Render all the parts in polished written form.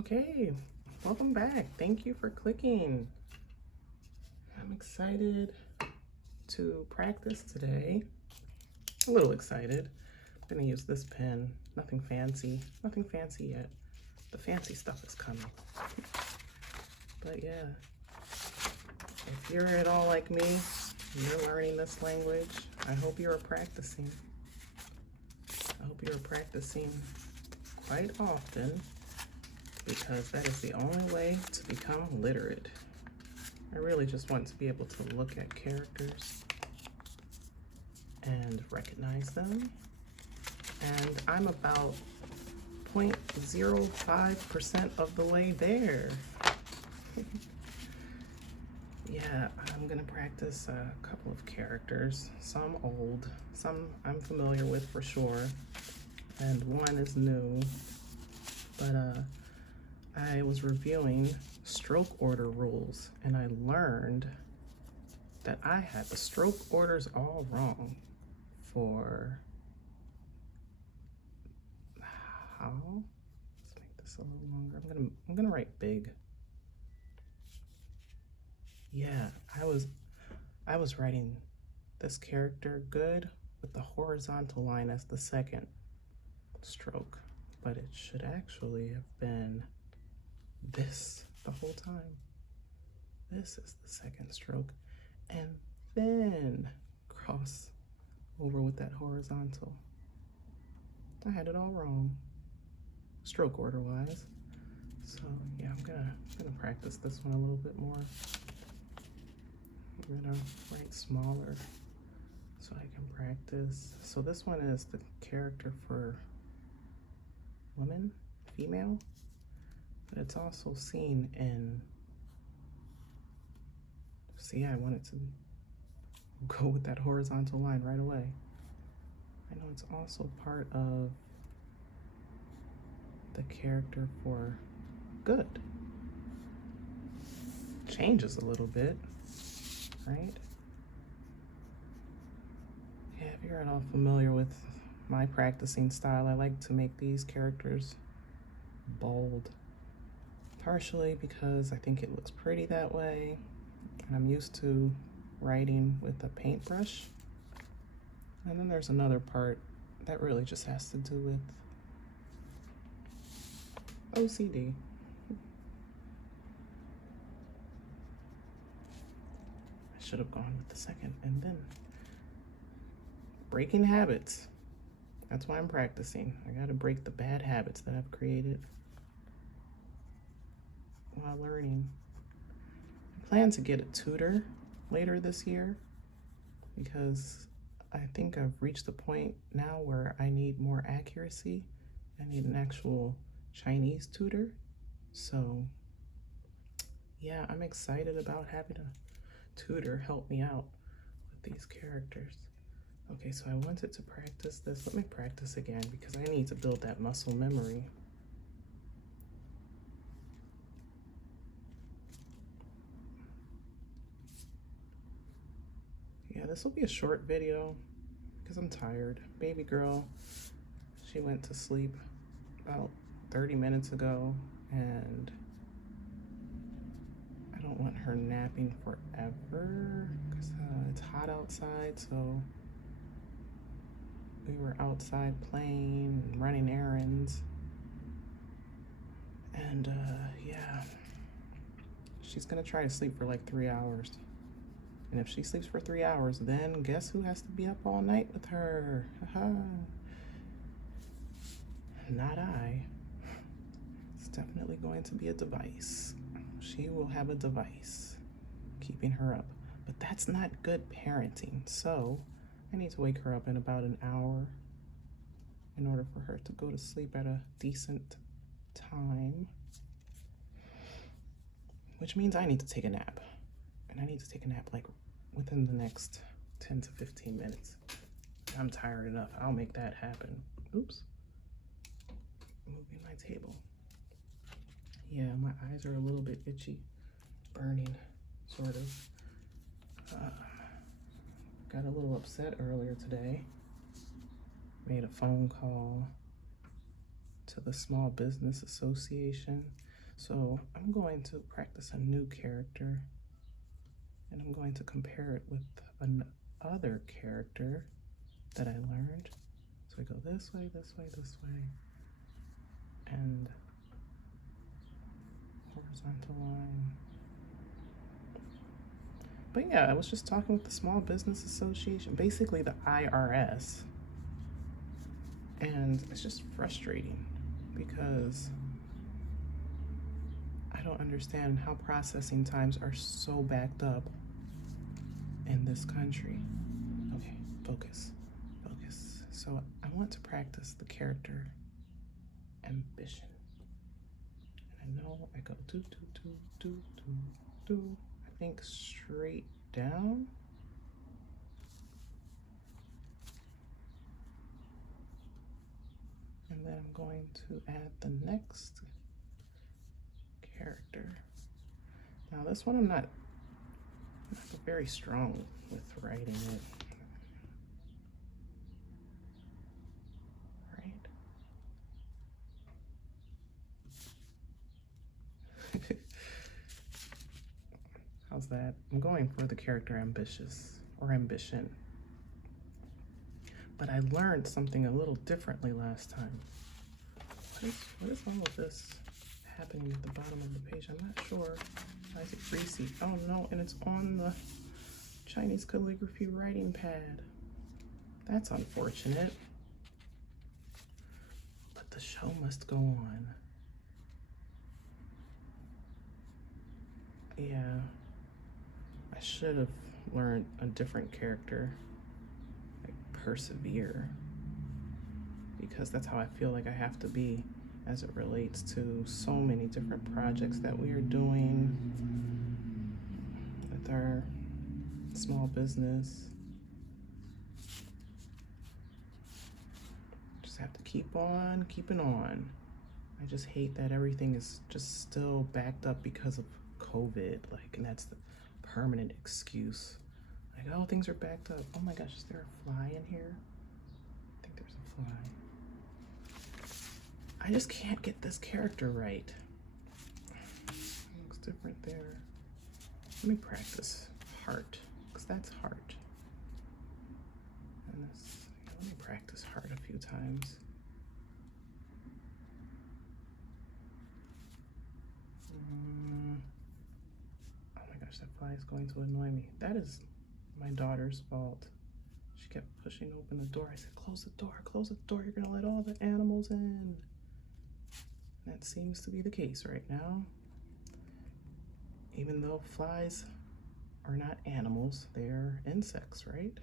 Okay, welcome back. Thank you for clicking. I'm excited to practice today. A little excited. I'm gonna use this pen. Nothing fancy yet. The fancy stuff is coming. But yeah, if you're at all like me, you're learning this language, I hope you're practicing. I hope you're practicing quite often, because that is the only way to become literate. I really just want to be able to look at characters and recognize them. And I'm about 0.05% of the way there. Yeah, I'm gonna practice a couple of characters, some old, some I'm familiar with for sure, and one is new. But I was reviewing stroke order rules, and I learned that I had the stroke orders all wrong for how? Let's make this a little longer. I'm gonna write big. Yeah, I was writing this character good with the horizontal line as the second stroke, but it should actually have been this the whole time. This is the second stroke, and then cross over with that horizontal. I had it all wrong, stroke order wise. So yeah, I'm gonna practice this one a little bit more. I'm gonna write smaller so I can practice. So this one is the character for woman, female, but it's also seen in, see, I wanted to go with that horizontal line right away. I know it's also part of the character for good. Changes a little bit, right? Yeah, if you're at all familiar with my practicing style, I like to make these characters bold, partially because I think it looks pretty that way, and I'm used to writing with a paintbrush. And then there's another part that really just has to do with OCD. I should have gone with the second, and then breaking habits. That's why I'm practicing. I gotta break the bad habits that I've created while learning. I plan to get a tutor later this year because I think I've reached the point now where I need more accuracy. I need an actual Chinese tutor. So yeah, I'm excited about having a tutor help me out with these characters. Okay, so I wanted to practice this. Let me practice again because I need to build that muscle memory. Yeah, this will be a short video because I'm tired. Baby girl, she went to sleep about 30 minutes ago, and I don't want her napping forever because it's hot outside. So we were outside playing and running errands, and yeah, she's gonna try to sleep for like 3 hours. And if she sleeps for 3 hours, then guess who has to be up all night with her? Haha. Not I. It's definitely going to be a device. She will have a device keeping her up. But that's not good parenting. So I need to wake her up in about an hour in order for her to go to sleep at a decent time. Which means I need to take a nap. And I need to take a nap like within the next 10 to 15 minutes. I'm tired enough. I'll make that happen. Oops. Moving my table. Yeah, my eyes are a little bit itchy, burning, sort of. Got a little upset earlier today. Made a phone call to the Small Business Association. So I'm going to practice a new character, and I'm going to compare it with another character that I learned. So I go this way, this way, this way, and horizontal line. But yeah, I was just talking with the Small Business Association, basically the IRS. And it's just frustrating because I don't understand how processing times are so backed up in this country. Okay, focus, focus. So I want to practice the character ambition. And I know I go do, do, do, do, do, do. I think straight down. And then I'm going to add the next character. Now this one I'm not very strong with writing it. Right? How's that? I'm going for the character ambitious or ambition. But I learned something a little differently last time. What is all of this happening at the bottom of the page? I'm not sure. Why is it greasy? Oh no, and it's on the Chinese calligraphy writing pad. That's unfortunate. But the show must go on. Yeah, I should have learned a different character, like persevere, because that's how I feel like I have to be as it relates to so many different projects that we are doing with our small business. Just have to keep on keeping on. I just hate that everything is just still backed up because of COVID, like, and that's the permanent excuse. Like, oh, things are backed up. Oh my gosh, is there a fly in here? I think there's a fly. I just can't get this character right. It looks different there. Let me practice heart, because that's heart. And this, let me practice heart a few times. Oh my gosh, that fly is going to annoy me. That is my daughter's fault. She kept pushing open the door. I said, close the door, close the door. You're gonna let all the animals in. That seems to be the case right now. Even though flies are not animals, they're insects, right?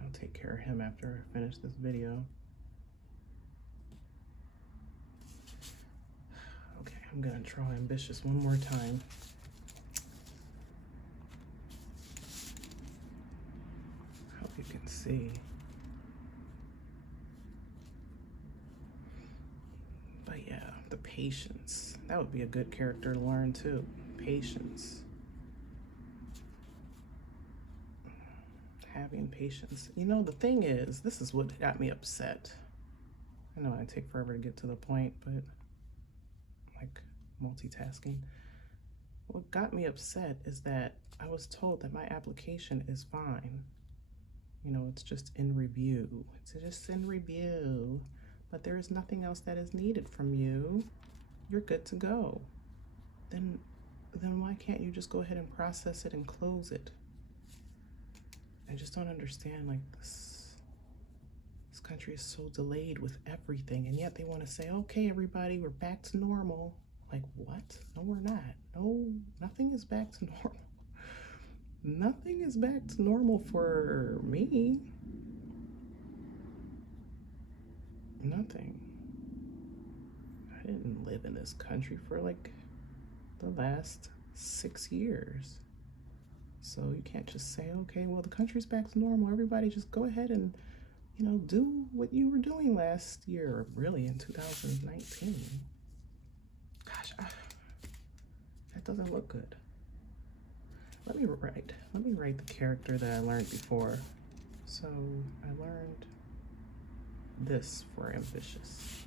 I'll take care of him after I finish this video. Okay, I'm gonna draw ambitious one more time. I hope you can see. But yeah, the patience. That would be a good character to learn too. Patience. Having patience. You know, the thing is, this is what got me upset. I know I take forever to get to the point, but like multitasking. What got me upset is that I was told that my application is fine. You know, it's just in review. It's just in review, but there is nothing else that is needed from you. You're good to go. Then why can't you just go ahead and process it and close it? I just don't understand, like, this country is so delayed with everything, and yet they want to say, okay, everybody, we're back to normal. Like, what? No, we're not. No, nothing is back to normal. Nothing is back to normal for me. Nothing. I didn't live in this country for like the last 6 years. So you can't just say, okay, well, the country's back to normal. Everybody just go ahead and, you know, do what you were doing last year, or really in 2019. Gosh, that doesn't look good. Let me write the character that I learned before. So I learned this for ambitious.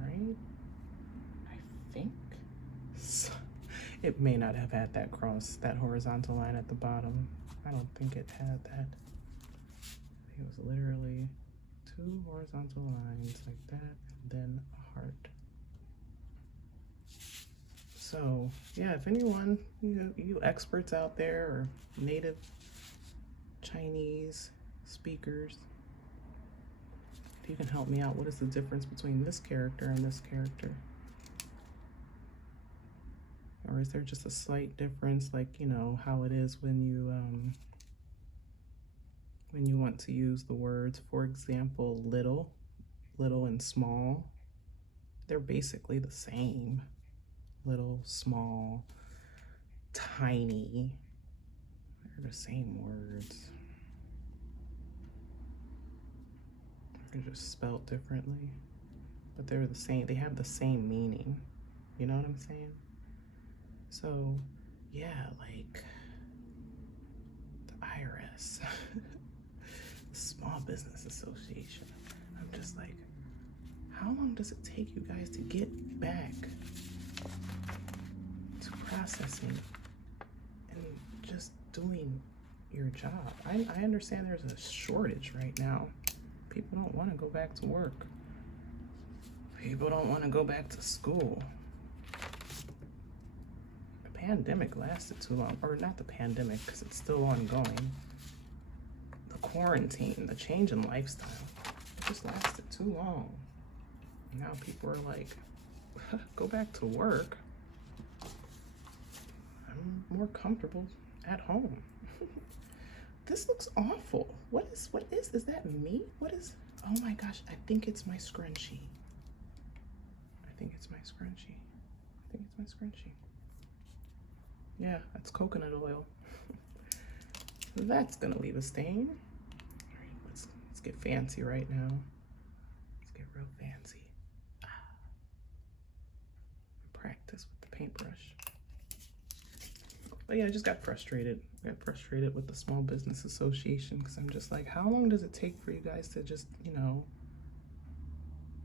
right? I think. So, it may not have had that that horizontal line at the bottom. I don't think it had that. It was literally 2 horizontal lines like that, and then a heart. So yeah, if anyone, you experts out there or native Chinese speakers, if you can help me out, what is the difference between this character and this character? Or is there just a slight difference, like, how it is when you want to use the words, for example, little and small? They're basically the same. Little, small, tiny, they're the same words. They're just spelled differently, but they're the same. They have the same meaning. You know what I'm saying? So, yeah, like the IRS, the Small Business Association. I'm just like, how long does it take you guys to get back to processing and just doing your job? I understand there's a shortage right now. People don't want to go back to work. People don't want to go back to school. The pandemic lasted too long. Or not the pandemic, because it's still ongoing. The quarantine, the change in lifestyle, it just lasted too long. Now people are like, go back to work. I'm more comfortable at home. This looks awful. What is that me? What is, oh my gosh, I think it's my scrunchie. I think it's my scrunchie. Yeah, that's coconut oil. That's gonna leave a stain. All right, let's get fancy right now. Let's get real fancy. Practice with the paintbrush. But yeah, I just got frustrated. With the Small Business Association, because I'm just like, how long does it take for you guys to just,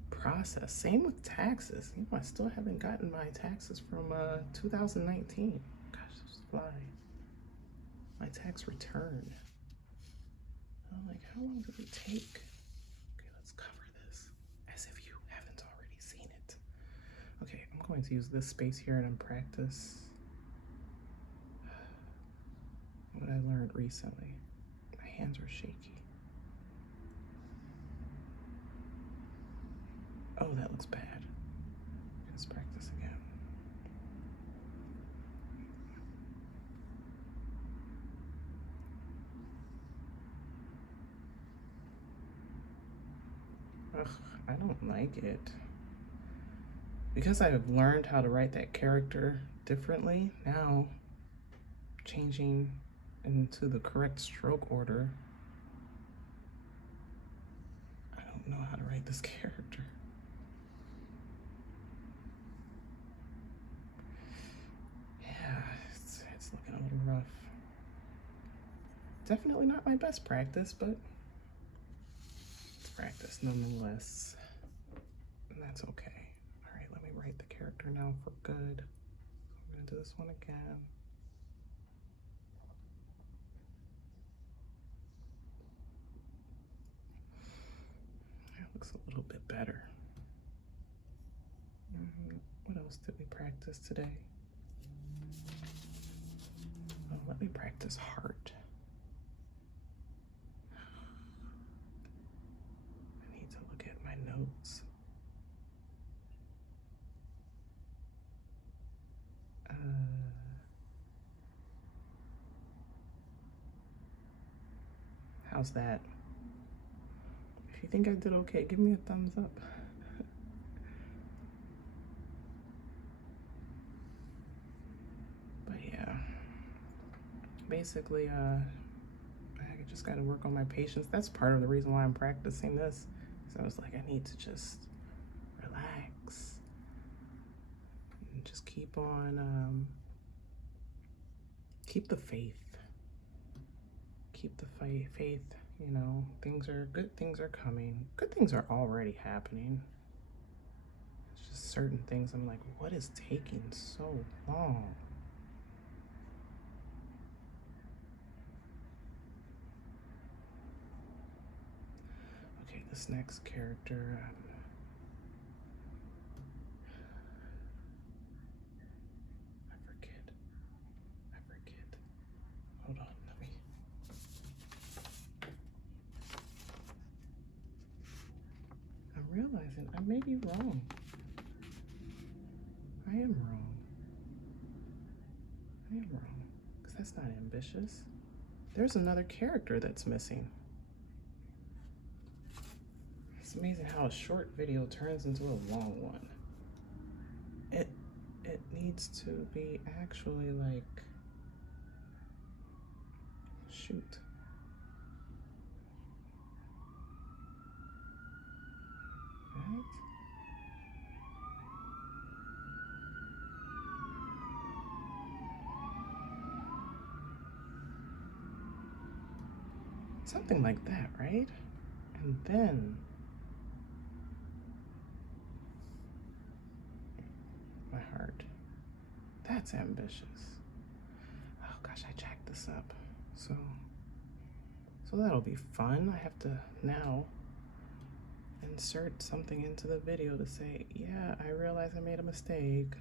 process? Same with taxes. I still haven't gotten my taxes from 2019. Gosh, those fly. My tax return. I'm like, how long does it take? Okay, let's cover this as if you haven't already seen it. Okay, I'm going to use this space here and practice what I learned recently. My hands are shaky. Oh, that looks bad. Let's practice again. Ugh, I don't like it. Because I've learned how to write that character differently, now changing into the correct stroke order, I don't know how to write this character. Yeah, it's looking a little rough. Definitely not my best practice, but it's practice nonetheless. And that's okay. All right, let me write the character now for good. I'm gonna do this one again. That looks a little bit better. What else did we practice today? Oh, let me practice heart. I need to look at my notes. How's that? If you think I did okay, give me a thumbs up. But yeah, basically, I just got to work on my patience. That's part of the reason why I'm practicing this. So I was like, I need to just relax and just keep on, keep the faith. Keep the faith. Things are good. Things are coming. Good things are already happening. just certain things I'm like, what is taking so long? Okay, this next character, I forget. Hold on, let me. I'm realizing I may be wrong. I am wrong. Because that's not ambitious. There's another character that's missing. It's amazing how a short video turns into a long one. It needs to be actually like, shoot. What? Something like that, right? And then my heart. That's ambitious. Oh gosh, I jacked this up. So that'll be fun. I have to now insert something into the video to say, yeah, I realize I made a mistake.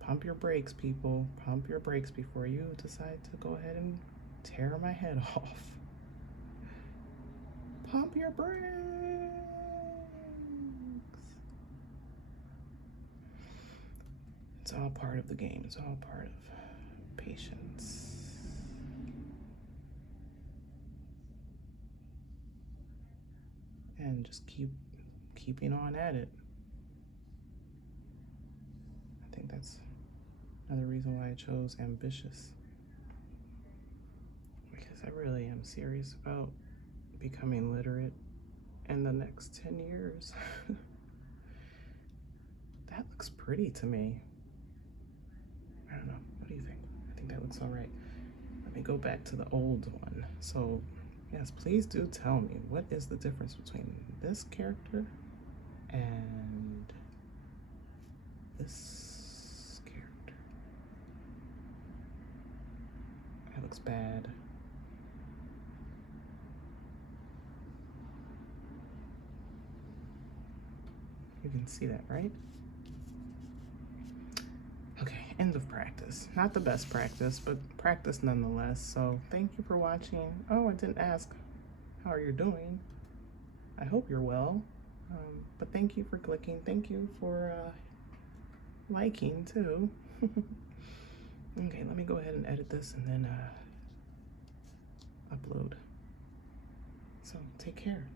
Pump your brakes, people. Pump your brakes before you decide to go ahead and tear my head off. Pump your brakes. It's all part of the game. It's all part of patience. And just keeping on at it. I think that's another reason why I chose ambitious. Because I really am serious about becoming literate in the next 10 years. That looks pretty to me. I don't know. What do you think? I think that looks all right. Let me go back to the old one. So, yes, please do tell me, what is the difference between this character and this character? That looks bad. You can see that, right? Okay, end of practice. Not the best practice, but practice nonetheless. So thank you for watching. Oh, I didn't ask how you're doing. I hope you're well. But thank you for clicking. Thank you for liking too. Okay, let me go ahead and edit this and then upload. So take care.